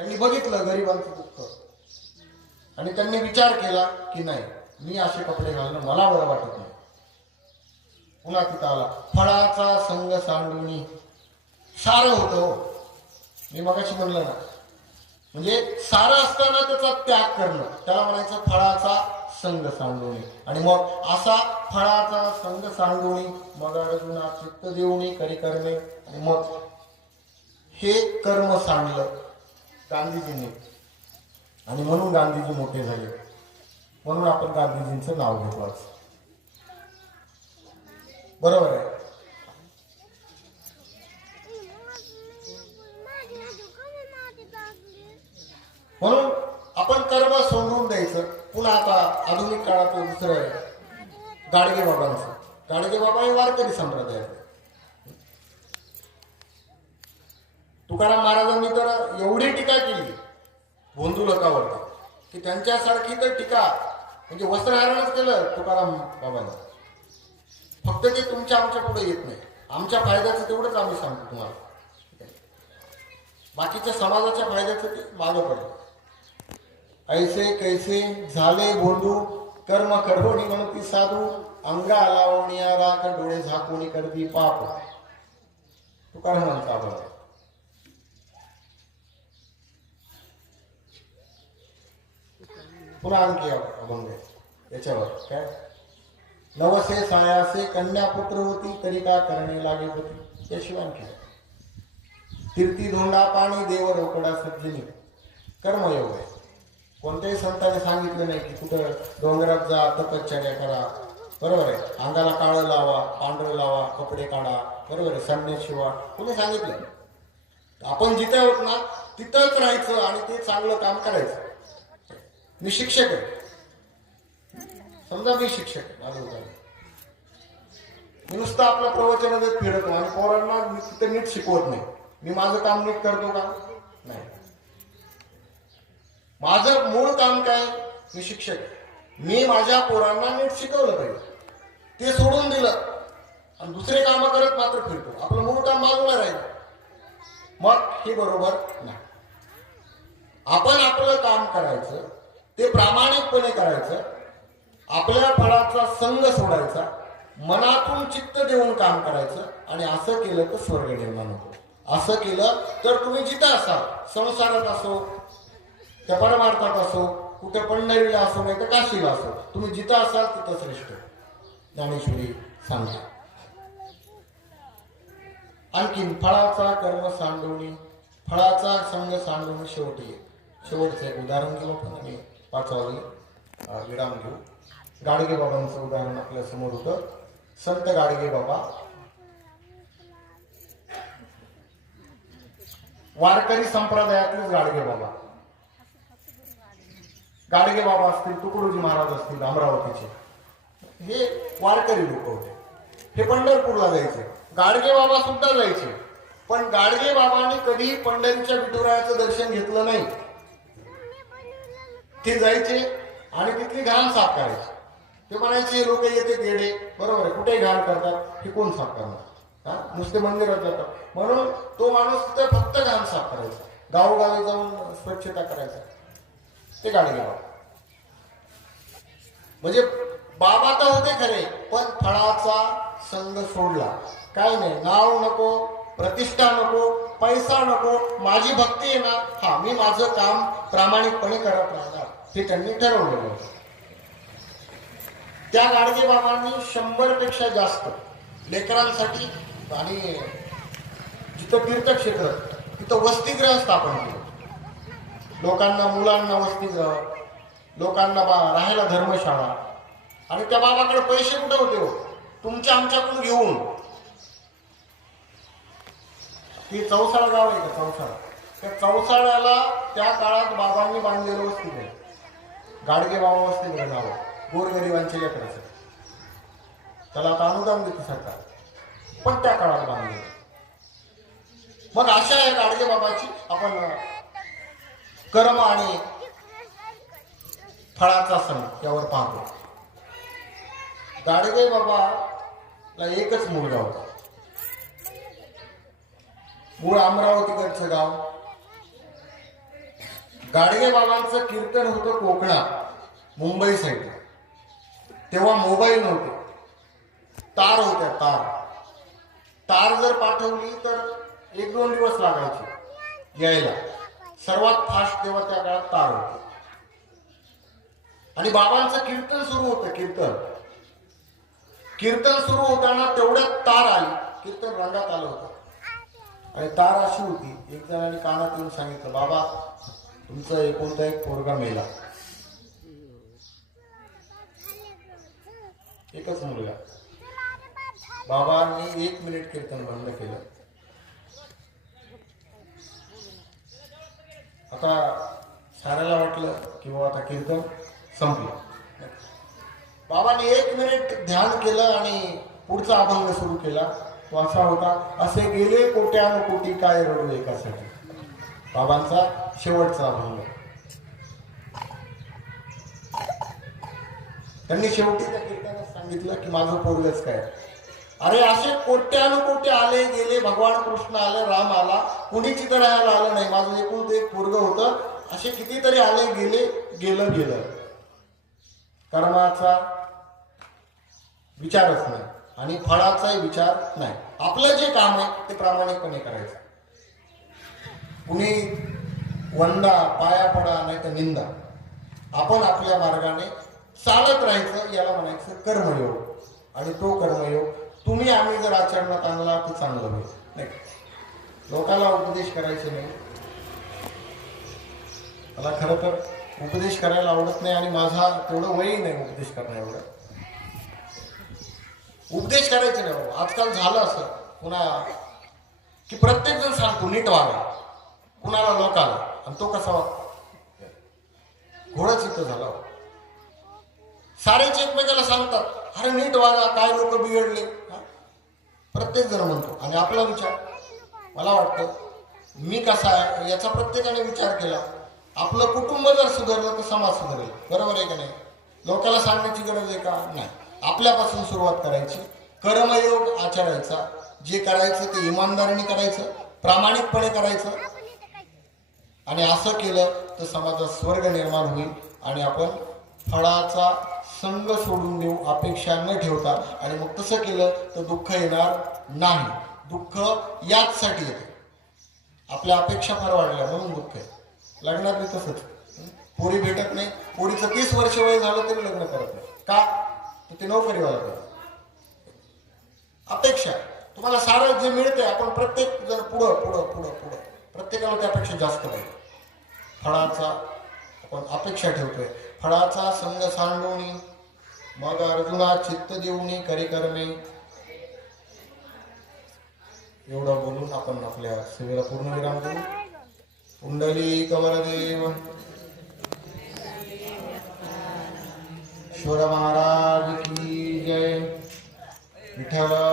त्यांनी बघितलं गरिबांचं दुःख. आणि त्यांनी विचार केला की नाही मी असे कपडे घालणं मला बरं वाटत नाही. पुन्हा तिथं आला. फळाचा संग सांडून सारं होतं हो. मी मगाशी म्हणलं ना म्हणजे सारं असताना त्याचा त्याग करणं. त्याला म्हणायचं फळाचा संग सांडवणे आणि मग असा फळाचा संग सांडवणे मग अर्जुना चित्त देऊनी करी करणे आणि मग हे कर्म सांडलं. गांधीजींनी. आणि म्हणून गांधीजी मोठे झाले. म्हणून आपण गांधीजींचं नाव घेतो आज. बरोबर आहे? म्हणून आपण कर्म सोडून द्यायचं. पुन्हा आता आधुनिक काळात दुसरं आहे. गाडगे बाबांचं गाडगे बाबा हे वारकरी संप्रदायाचे तुकाराम महाराजांनी तर एवढी टीका केली भोंदू की त्यांच्यासारखी तर टीका म्हणजे वस्त्रहरणच केलं तुकाराम बाबांनी. फक्त ते तुमच्या आमच्या पुढे येत नाही. आमच्या फायद्याचं तेवढंच आम्ही सांगतो तुम्हाला. बाकीच्या समाजाच्या फायद्याचं ते मागं पडलं. ऐसे कैसे झाले भोंदू कर्म करवणी म्हणती साधू अंगा लावणिया राख डोळे झाकोणी करती पाप. तुकाराम म्हणता आपण पुन्हा आणखी अभंग याच्यावर काय? नवसे सायासे कन्या पुत्र होती तरी का करणे लागे होती। याशिवाय आणखी कीर्ती तीर्थी धोंडा पाणी देव रोकडा सज्जनी। कर्मयोग आहे कोणत्याही संतांनी सांगितलं नाही की कुठं डोंगरात जा तपश्चर्या करा। बरोबर आहे. अंगाला काळं लावा पांढरं लावा कपडे काढा। बरोबर आहे. संन्यास शिवा. कोणी सांगितलं? आपण जिथे आहोत ना तिथंच राहायचं आणि ते चांगलं काम करायचं. मी शिक्षक आहे. समजा मी शिक्षक आहे माझं उदाहरण. मी नुसतं आपलं प्रवचन देत फिरतो आणि पोरांना मी तिथे नीट शिकवत नाही. मी माझं काम नीट करतो का? नाही. माझं मूळ काम काय? मी शिक्षक मी माझ्या पोरांना नीट शिकवलं पाहिजे. ते सोडून दिलं आणि दुसरे कामं करत मात्र फिरतो. आपलं मूळ काम मागणार राहील. मग हे बरोबर नाही. आपण आपलं काम करायचं ते प्रामाणिकपणे करायचं. आपल्या फळाचा संघ सोडायचा. मनातून चित्त देऊन काम करायचं. आणि असं केलं तर स्वर्ग निर्माण होतो. असं केलं तर तुम्ही जिथं असाल. संसारात असो त्या परमार्थात असो कुठे पंढरीला असो नाही तर काशीला असो. तुम्ही जिथं असाल तिथं श्रेष्ठ. ज्ञानेश्वरी सांगा आणखीन फळाचा कर्म सांडवणी फळाचा संघ सांडवणी शेवटी. शेवटचं एक उदाहरण दिलं पण आणि पाचवाली विराम घेऊ. गाडगे बाबांचं उदाहरण आपल्यासमोर होतं. संत गाडगे बाबा. वारकरी संप्रदायातलेच गाडगे बाबा. गाडगे बाबा असतील तुकडोजी महाराज असतील अमरावतीचे. हे वारकरी लोक होते. हे पंढरपूरला जायचे. गाडगे बाबा सुद्धा जायचे. पण गाडगे बाबांनी कधी पंढरीच्या विठुरायाचं दर्शन घेतलं नाही. ते जायचे आणि तिथली घाण साफ करायची. ते म्हणायचे लोक येते येडे बरोबर आहे. कुठेही घाण करतात हे कोण साफ करणार? हा? नुसते मंदिरात जातात म्हणून तो माणूस तिथे फक्त घाण साफ करायचा. गावोगावी जाऊन स्वच्छता करायचा. ते गाडी लावा. म्हणजे बाबा तर होते खरे पण फळाचा संघ सोडला. काय नाही. नाव नको प्रतिष्ठा नको पैसा नको माझी भक्ती आहे ना हा मी माझं काम प्रामाणिकपणे करत राहणार. हे त्यांनी ठरवलेलं त्या गाडगे बाबांनी शंभरपेक्षा जास्त लेकरांसाठी आणि जिथं तीर्थक्षेत्र तिथं वसतिगृह स्थापन केलं. लोकांना मुलांना वसतिगृह लोकांना बा राहायला धर्मशाळा. आणि त्या बाबाकडे पैसे कुठे होते हो? तुमच्या आमच्याकडून घेऊन. की चौसाळा गाव आहे का चौसाळा. त्या चौसाळ्याला त्या काळात बाबांनी बांधलेलं वसतिगृह गाडगे बाबा वस्ती नाव. गाव गोरगरिबांच्या लेकराचं त्याला आता अनुदान देते सरकार. पण त्या काळात बांधले. मग अशा आहे गाडगे बाबाची आपण कर्म आणि फळाचा सण यावर पाहतो. गाडगे बाबाला एकच मुलगा होता. मूळ अमरावतीकडचं गाव. गाडगे बाबांचं कीर्तन होतं कोकणात मुंबई साईड तेव्हा मोबाईल नव्हते. तार होत्या तार. तार जर पाठवली तर एक दोन दिवस लागायचे यायला. सर्वात फास्ट तेव्हा त्या काळात तार होते. आणि बाबांचं कीर्तन सुरू होतं कीर्तन. कीर्तन सुरू होताना तेवढ्यात तार आली. कीर्तन रंगात आलं होतं. आणि तार अशी होती एक जणांनी कानात येऊन सांगितलं बाबा तुमचं एकोणता एक पोरगा मेला. एकच मुलगा. बाबांनी एक मिनिट कीर्तन बंद केलं. आता साऱ्याला वाटलं की बाबा आता कीर्तन संपलं. बाबांनी एक मिनिट ध्यान केलं आणि पुढचा अभंग सुरू केला. तो असा होता. असे गेले कोट्यानुकोटी काय रडू एकासाठी. बाबांचा शेवटचा अभंग त्यांनी शेवटी त्या कीर्तनात सांगितलं की माझं पोरगच काय? अरे असे कोट्यानुकोटी आले गेले भगवान कृष्ण आले राम आला. कुणीची इथं आलं नाही. माझं एकूण ते एक पोरग होतं. असे कितीतरी आले गेले गेलं गेलं. कर्माचा विचारच नाही. आणि फळाचाही विचार नाही. आपलं जे काम आहे ते प्रामाणिकपणे करायचं. कुणी वंदा पाया पडा नाही तर निंदा. आपण आपल्या मार्गाने चालत राहायचं याला म्हणायचं कर्मयोग. आणि तो कर्मयोग तुम्ही आम्ही जर आचरणात आणला तर चांगलं होईल. नाही लोकांना उपदेश करायचे नाही. मला खरं तर उपदेश करायला आवडत नाही आणि माझा तेवढं वयही नाही उपदेश करण्या एवढं उपदेश करायचे नाही बाबा आजकाल झालं असं. पुन्हा की प्रत्येक जण सांगतो नीट वागा. कुणाला लोकाला आणि तो कसा वागतो? घोडच झाला. सारेच एकमेकाला सांगतात अरे नीट वागा काय लोक बिघडले? प्रत्येक जण म्हणतो. आणि आपला विचार. मला वाटतं मी कसा आहे याचा प्रत्येकाने विचार केला. आपलं कुटुंब जर सुधारलं तर समाज सुधारेल. बरोबर आहे का नाही? लोकाला सांगण्याची गरज आहे का? नाही. आपल्यापासून सुरुवात करायची. कर्मयोग आचरायचा. जे करायचं ते इमानदारीने करायचं प्रामाणिकपणे करायचं. आणि असं केलं तर समाजात स्वर्ग निर्माण होईल आणि आपण फळाचा संग सोडून देऊ अपेक्षा न ठेवता. आणि मग तसं केलं तर दुःख येणार नाही. दुःख याचसाठी येते. आपल्या अपेक्षा फार वाढल्या म्हणून दुःख आहे. लग्नात तसंच. पोरी भेटत नाही. पोरीचं तीस वर्ष वय झालं तरी लग्न करत नाही. का? तर ते नोकरीवाला करत अपेक्षा. तुम्हाला सारं जे मिळते आपण प्रत्येक जर पुढं पुढं पुढं पुढं. प्रत्येकाला त्यापेक्षा जास्त पाहिजे फळाचा आपण अपेक्षा ठेवतोय. फळाचा संग सांडवणी मग अर्जुना चित्त देऊनी करी कर्मे एवढं बोलून आपण आपल्या सेवेला पूर्ण विराम करू कुंडली कवरदेव ईश्वर महाराज. ठेवा